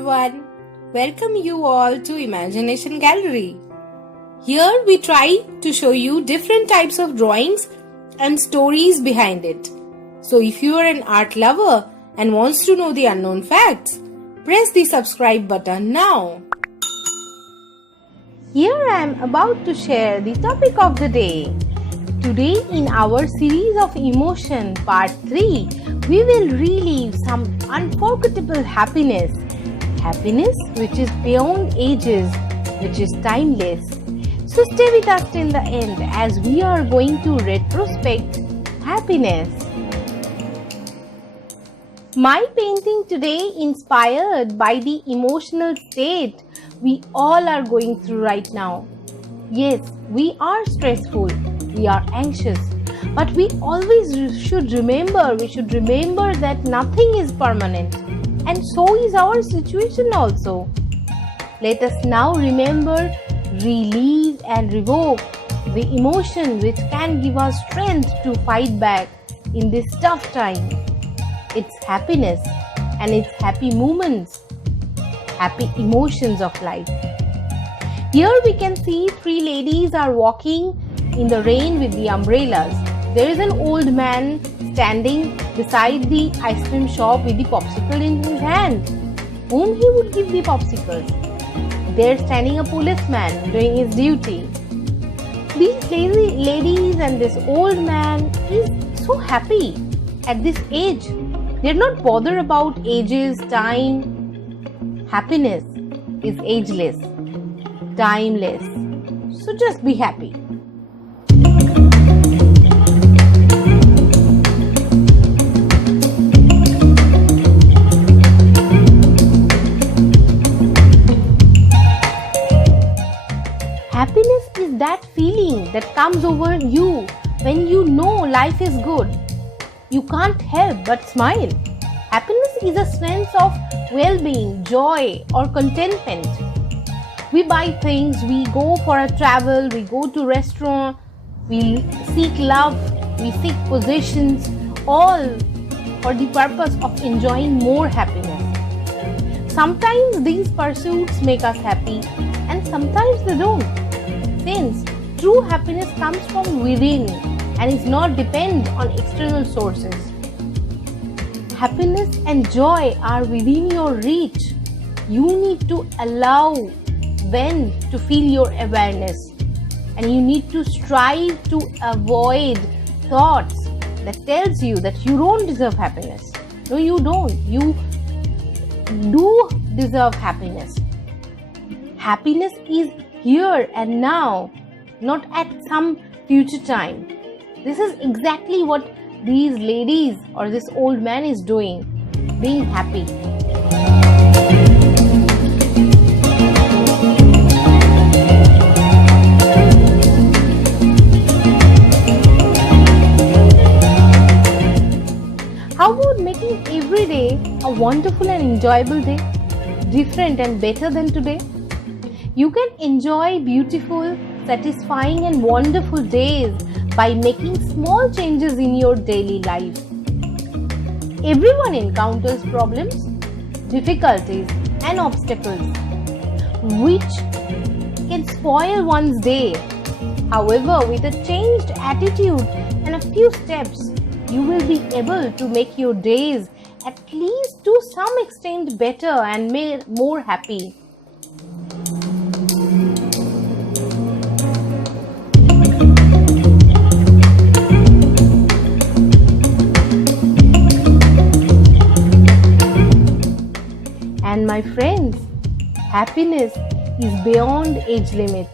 everyone. Welcome you all to Imagination Gallery. Here we try to show you different types of drawings and stories behind it. So if you are an art lover and wants to know the unknown facts, press the subscribe button now. Here I am about to share the topic of the day. Today in our series of emotion part 3, we will relive some unforgettable happiness. Happiness which is beyond ages, which is timeless. So stay with us till the end as we are going to retrospect happiness. My painting today inspired by the emotional state we all are going through right now. Yes, we are stressful, we are anxious, but we should remember that nothing is permanent, and so is our situation also. Let us now remember, relieve and revoke the emotion which can give us strength to fight back in this tough time. It's happiness and it's happy moments, happy emotions of life. Here we can see 3 ladies are walking in the rain with the umbrellas. There is an old man standing beside the ice cream shop with the popsicle in his hand. Whom he would give the popsicles? There standing a policeman doing his duty. These ladies and this old man is so happy at this age. They're not bothered about ages, time. Happiness is ageless, timeless. So just be happy. Happiness is that feeling that comes over you when you know life is good. You can't help but smile. Happiness is a sense of well-being, joy or contentment. We buy things, we go for a travel, we go to restaurant, we seek love, we seek possessions, all for the purpose of enjoying more happiness. Sometimes these pursuits make us happy and sometimes they don't. Since true happiness comes from within and is not depend on external sources. Happiness and joy are within your reach. You need to allow when to feel your awareness, and you need to strive to avoid thoughts that tells you that you don't deserve happiness. No, you don't. You do deserve happiness. Happiness is here and now, not at some future time. This is exactly what these ladies or this old man is doing, being happy. How about making every day a wonderful and enjoyable day, different and better than today? You can enjoy beautiful, satisfying and wonderful days by making small changes in your daily life. Everyone encounters problems, difficulties and obstacles which can spoil one's day. However, with a changed attitude and a few steps, you will be able to make your days at least to some extent better and more happy. And my friends, happiness is beyond age limit.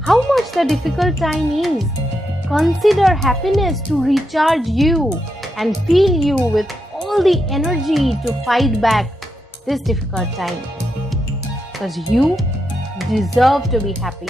How much the difficult time is, consider happiness to recharge you and fill you with all the energy to fight back this difficult time. Because you deserve to be happy.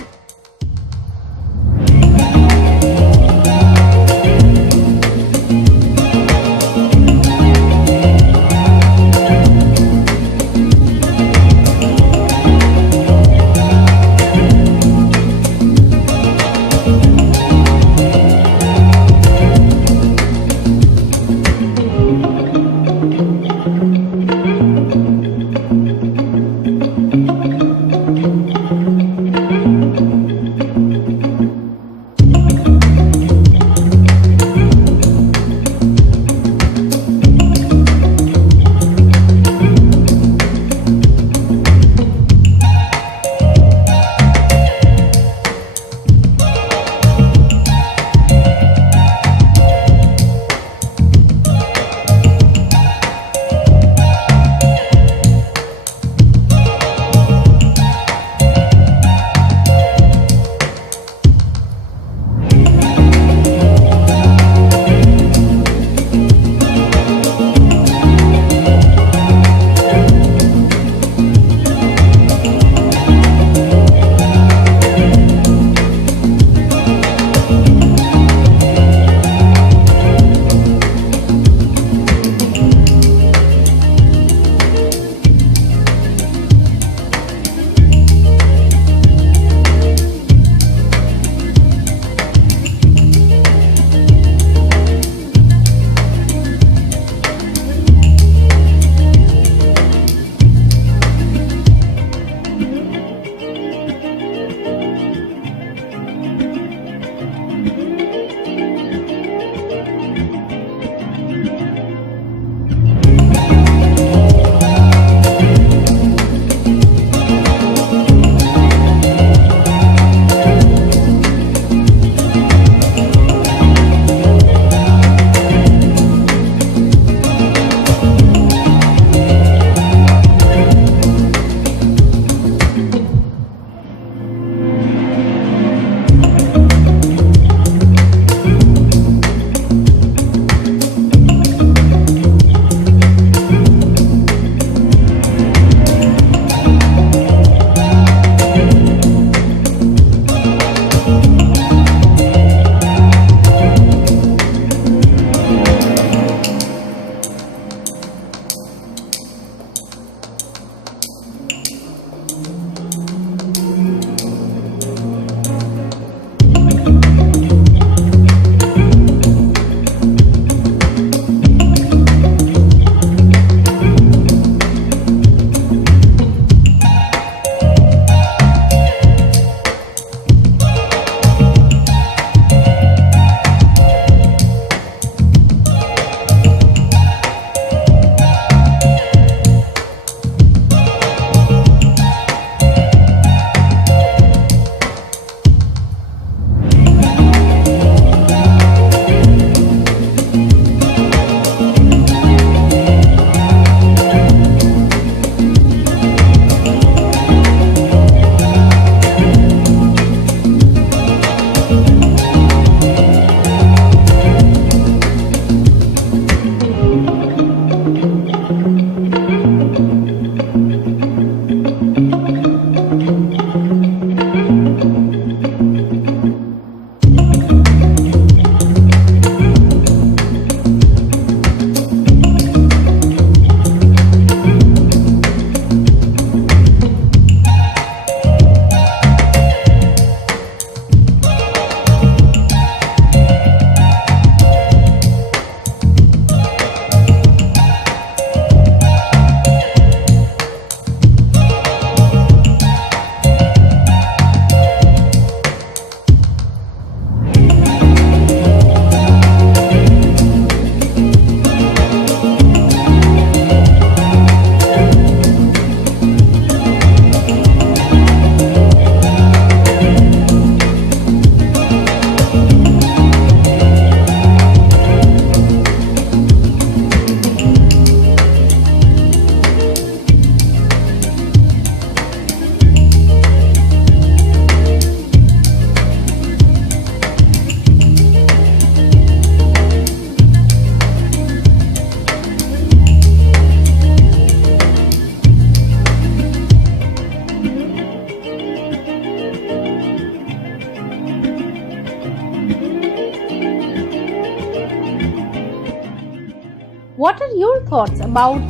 your thoughts about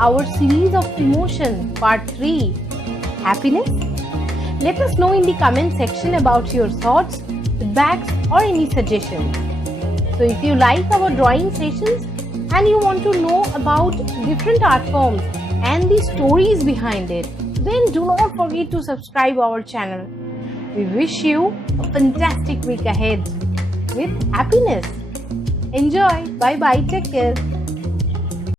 our series of emotion part 3, happiness? Let us know in the comment section about your thoughts, feedbacks or any suggestions. So if you like our drawing sessions and you want to know about different art forms and the stories behind it, then do not forget to subscribe our channel. We wish you a fantastic week ahead with happiness. Enjoy. Bye bye. Take care.